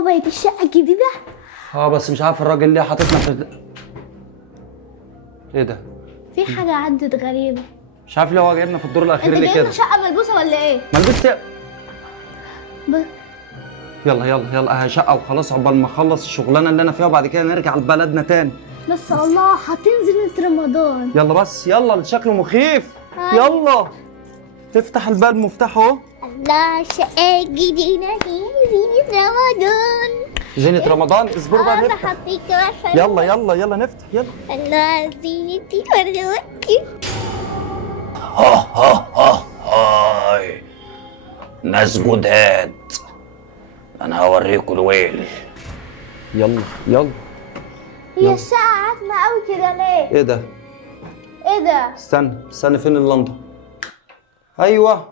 بابا هي دي الشقة الجديدة؟ بس مش عارف الراجل ليه حاططنا في ايه ده؟ في حاجة عدت غريبة. مش عارف ليه هو جايبنا في الدور الاخير انت ليه جايبنا كده؟ شقة ملبوسة ولا ايه؟ ملبوس ب... يلا يلا يلا شقة وخلاص عقبال ما اخلص الشغلانة اللي انا فيها وبعد كده نرجع لبلدنا تاني. بس الله حاطين زينة رمضان. يلا بس يلا شكله مخيف. أيوة. يلا افتح الباب المفتاح اهو. الله شقة جديدة هي زينة رمضان. زينة رمضان اصبروا بقى انا نفتح. حطيت كمان يلا يلا يلا نفتح يلا. الله زينة رمضان. هاي ناس جداد، انا هوريكم الويل. يلا يلا. هي الشقة عتمة قوي كده ليه؟ ايه ده؟ ايه ده؟ استنى فين اللندا؟ ايوه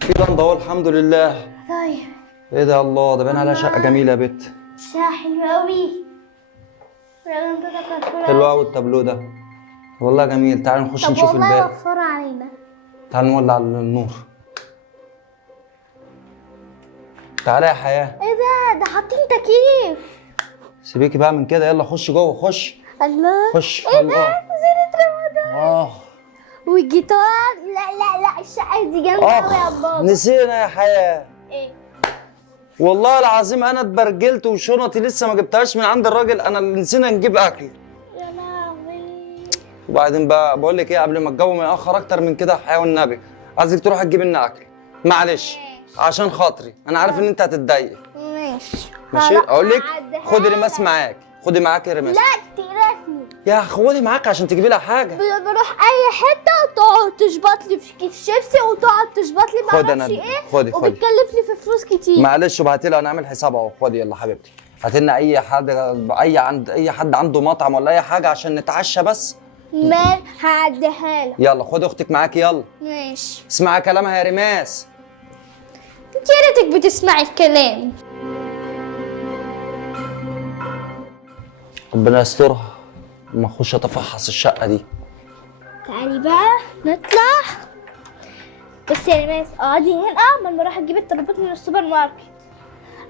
في لندا اهو الحمد لله. طيب ايه ده؟ الله ده باين عليها شقه جميله يا بت. شقة حلوة قوي. حلو قوي التابلو ده والله جميل. تعالى نخش نشوف والله الباقي. وفروا علينا. تعالى نولع النور. تعالى يا حياه. ايه ده حاطين تكييف. سيبيكي بقى من كده، يلا خش جوه خش. الله خش. ايه الله. ده زينة رمضان. والجيتار. لا الشقة دي جامدة قوي يا بابا. نسينا يا حياه. ايه؟ والله العظيم انا اتبرجلت وشنطي لسه ما جبتهاش من عند الراجل، انا اللي نسينا نجيب اكل. يا لهوي. وبعدين بقى بقول لك ايه، قبل ما الجو ما ياخر اكتر من كده حياه والنبي عايزك تروح تجيب لنا اكل معلش عشان خاطري، انا عارف ان انت هتتضايق. ماشي اقول لك خدي رماس معاك، خدي معاكي رماس. لا تقرفني يا خدي معاك عشان تجيبي لها حاجه. بروح اي حته وتقعد تشبط لي في كيس شيبسي وتقعد تشبط لي خد معرفش أنا- ايه. خدي. وبتكلف لي في فلوس كتير. معلش وبعتي لها ونعمل حساب اهو. خدي يلا حبيبتي، هات لنا اي حد اي حد عنده مطعم ولا اي حاجه عشان نتعشى بس. مال هعديها لك. يلا خدي اختك معاكي يلا. ماشي. اسمعي كلامها يا رماس. انت يا ريتك بتسمعي الكلام. ربنا يسترها اما اخش اتفحص الشقه دي. تعالي بقى نطلع. بصي يا ريماس اقعدي هنا ما اروح اجيب الطلبات من السوبر ماركت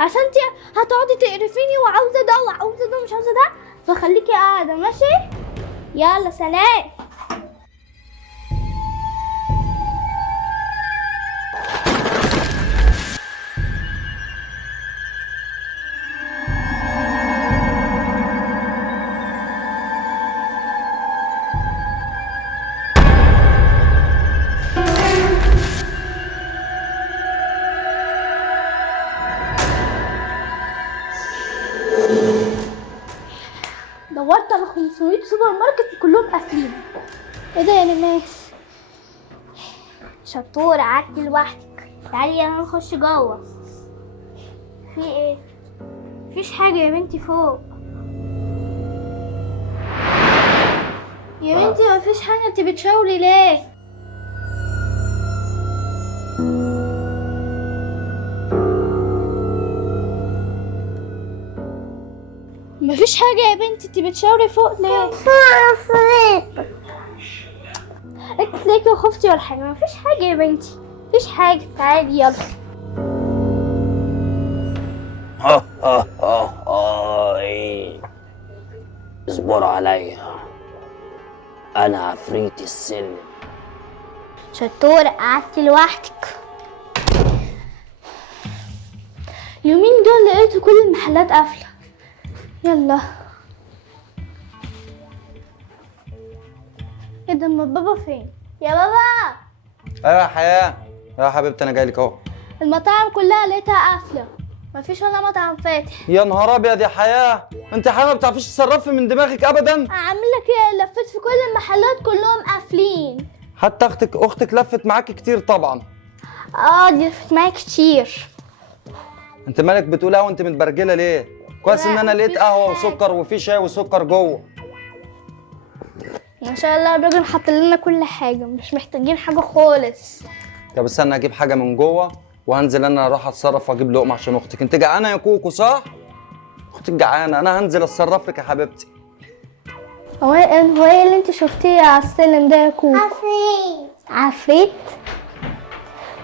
عشان انت هتقعدي تقرفيني وعاوزه ده وعاوزه ده ومش عاوزه ده، فخليكي قاعده ماشي. يلا سلام. دورت على 500 سوبر ماركت كلهم قافلين. ايه ده يا نماس؟ شطورة قعدتي لوحدك. تعالي يلا نخش جوه. في ايه؟ مفيش حاجة يا بنتي فوق. يا بنتي مفيش حاجة، انت بتشاوري ليه؟ مفيش حاجة يا بنتي، انت بتشاوري فوق ليه؟ انت تلاقيكي خفتي ولا حاجة. مفيش حاجة يا بنتي، مفيش حاجة. تعالي يلا. اصبروا عليا انا عفريت السلم. شطورة قعدتي لوحدك. اليومين دول لقيت كل المحلات قافلة. يلا. ايه ده بابا فين؟ يا بابا. ايوه يا حياه. يا حبيبتي انا جاي لك اهو. المطاعم كلها لقيتها قافلة، مفيش ولا مطعم فاتح. يا نهار ابيض يا حياه، انت حياه ما بتعرفيش تتصرفي من دماغك ابدا. اعمل لك ايه؟ لفيت في كل المحلات كلهم قافلين. حتى اختك لفت معاكي كتير طبعا. دي لفت معايا كتير. انت مالك بتقولي وانت متبرجله ليه؟ كويس ان انا لقيت مفيش قهوه حاجة. وسكر وفي شاي وسكر جوه. ما شاء الله الراجل حط لنا كل حاجة، مش محتاجين حاجة خالص. طب استنى اجيب حاجه من جوه وهنزل انا اروح اتصرف واجيب لقمه عشان اختك. انت جعانه يا كوكو صح؟ اختك جعانه، انا هنزل اتصرف لك يا حبيبتي. هو ايه اللي انت شفتيه على السلم ده يا كوكو؟ عفريت. عفريت؟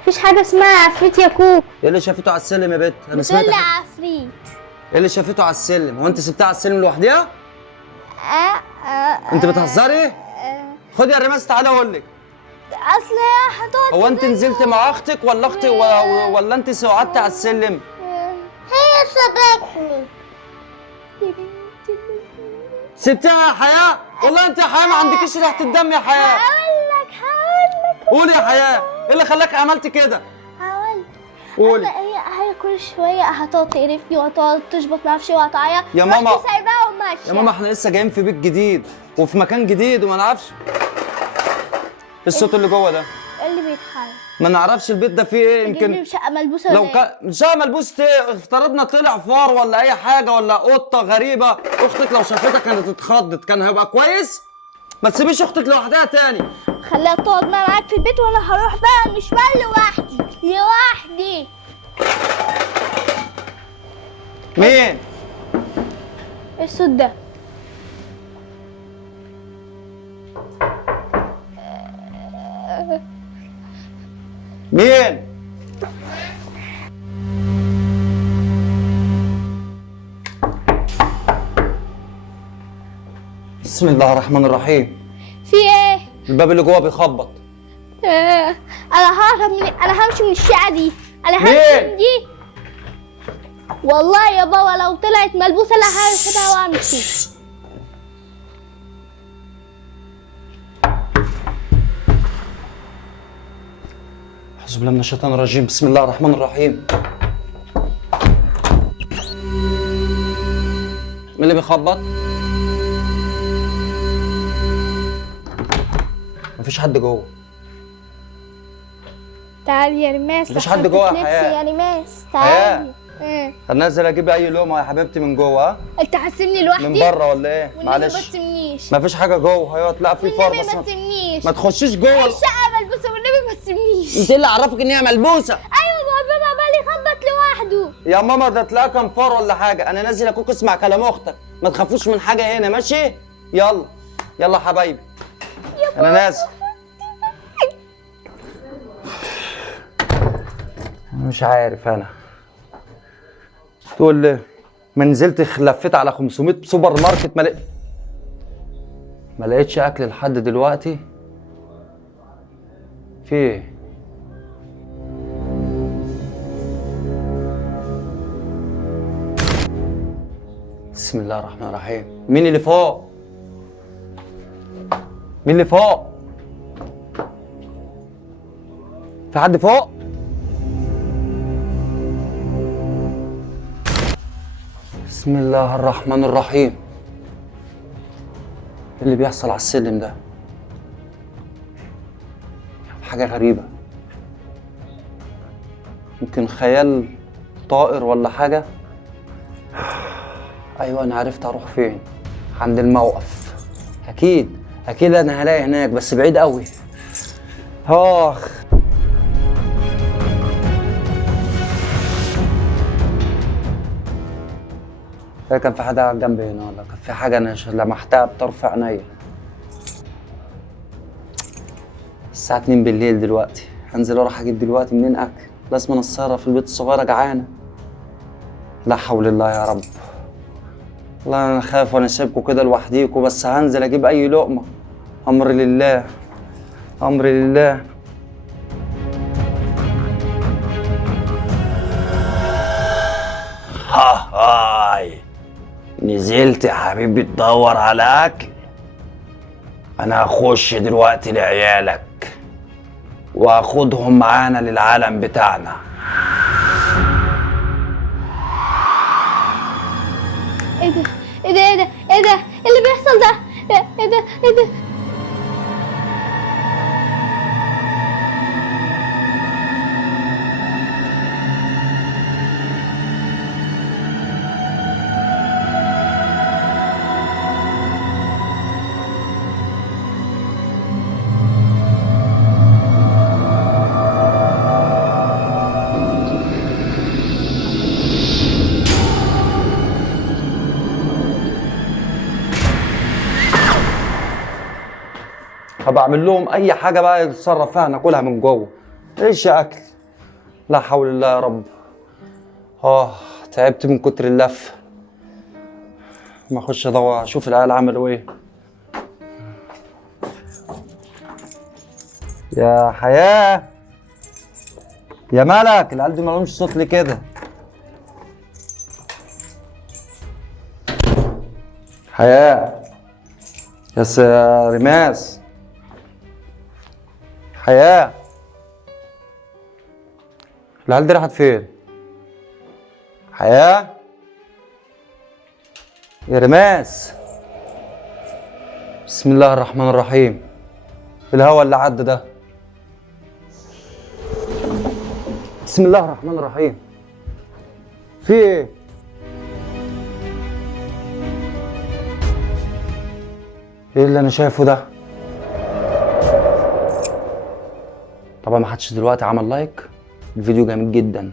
مفيش حاجه اسمها عفريت يا كوكو. ايه اللي شافته على السلم يا بت؟ انا سمعت بتقول لي عفريت. ايه اللي شافته على السلم؟ هو انت سبتها على السلم لوحدها؟ انت بتهزري؟ خدي يا ريماس تعالى اقول لك. اصل هي هتقعد. هو انت نزلت مع اختك ولا اختي ولا انت قعدتي على السلم؟ هي سبقتني. سبتها يا حياة؟ والله انت يا حياة ما عندكيش ريحة الدم يا حياة. هقول لك. قولي يا حياة، ايه اللي خلاك عملت كده؟ هقول. قولي. هي كل شويه هتقعد تقرفني وهتقعد تشبط ما اعرفش وهتعيط. يا ماما. رحت سايباها وماشيه. يا ماما احنا لسه جايين في بيت جديد وفي مكان جديد وما نعرفش. ايه الصوت اللي جوه ده؟ ايه اللي بيتحرك؟ ما نعرفش البيت ده فيه ايه. يمكن شقه ملبوسه لو كان شقه ملبوسة ايه؟ افترضنا طلع فار ولا اي حاجه ولا قطه غريبه، اختك لو شافتك كانت اتخضت، كان هيبقى كويس. ما تسيبيش اختك لوحدها تاني. خليها تقعد معاك في البيت وانا هروح بقى مشوار لوحدي. مين؟ ايه الصوت ده؟ مين؟ بسم الله الرحمن الرحيم. في ايه؟ الباب اللي جوه بيخبط. انا همشي من الشقه دي. انا همشي مين؟ من دي. والله يا بابا لو طلعت ملبوسه لا هسيبها وامشي. أعوذ بالله من الشيطان الرجيم، بسم الله الرحمن الرحيم. مين اللي بيخبط؟ مفيش حد جوه. تعالي يا ريماس. مفيش حد جوه يا لبسي حياة. يا ريماس تعالي. هنزل اجيب اي لقمه يا حبيبتي من جوه. ها؟ انت هتسيبني لوحدي؟ من بره ولا ايه؟ والنبي معلش. ما تسيبنيش. مفيش حاجه جوه. هي لا في فار والنبي بس ما تسيبنيش. ما تخشيش جوه. الشقه ملبوسه والنبي ما تسيبنيش. انت اللي عرفك ان هي ملبوسه؟ ايوه بابا بالي خبط لوحده. يا ماما ده تلاقيها كان فار ولا حاجه. انا نازل اكوك اسمع كلام اختك، ما تخافوش من حاجه هنا. ماشي؟ يلا يلا حبايبي. انا نازل. مش عارف انا. تقول لي ما نزلت لفيت على 500 سوبر ماركت ما لقيتش اكل لحد دلوقتي. في ايه؟ بسم الله الرحمن الرحيم. مين اللي فوق؟ مين اللي فوق؟ في حد فوق؟ بسم الله الرحمن الرحيم. ايه اللي بيحصل على السلم ده؟ حاجة غريبة. يمكن خيال طائر ولا حاجة. ايوه انا عرفت اروح فين. عند الموقف. اكيد انا هلاقي هناك بس بعيد قوي. اخ. كان في حاجة جنبي هنا ولا كان في حاجة أنا لمحتها بطرف عينيا. الساعة 2 بالليل دلوقتي. هنزل أروح أجيب دلوقتي منين أكل؟ لازم أتصرف في البيت الصغيرة جعانة. لا حول الله يا رب. والله أنا خايف وأنا سايبكوا كده لوحديكوا، بس هنزل أجيب أي لقمة. أمري لله. أمري لله. هاي نزلت يا حبيبي تدور على اكل. انا هخش دلوقتي لعيالك واخدهم معانا للعالم بتاعنا. ايه ده ايه اللي بيحصل ده؟ ايه ده هبقى اعمل لهم اي حاجه بقى يتصرف فيها ناكلها من جوه. ايش يا اكل؟ لا حول الله يا رب. تعبت من كتر اللف. ما اخش ادور اشوف العيال عملوا ايه. يا حياة يا مالك، العيال دي مالهمش صوت ليه كده؟ حياة يا رماس، حياة العيال دي راحت فين؟ حياة يا رماس. بسم الله الرحمن الرحيم. الهوا اللي عدى ده. بسم الله الرحمن الرحيم. في ايه؟ ايه اللي انا شايفه ده؟ طبعا ما حدش دلوقتي عمل لايك. الفيديو جميل جدا.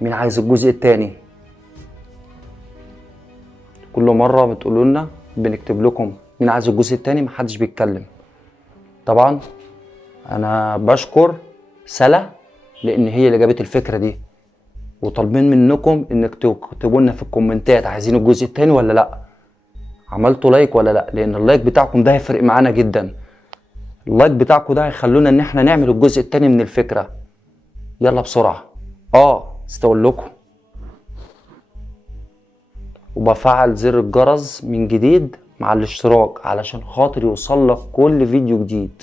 مين عايز الجزء التاني؟ كل مرة بتقولوا لنا بنكتب لكم مين عايز الجزء التاني، محدش بيتكلم. طبعا انا بشكر سلا لان هي اللي جابت الفكرة دي، وطالبين منكم انك تكتبوا لنا في الكومنتات عايزين الجزء التاني ولا لا، عملتوا لايك ولا لا، لان اللايك بتاعكم ده هيفرق معانا جدا. اللايك بتاعكم ده هيخلونا ان احنا نعمل الجزء التاني من الفكرة. يلا بسرعة. استقول لكم، وبفعل زر الجرس من جديد مع الاشتراك علشان خاطر يوصل لك كل فيديو جديد.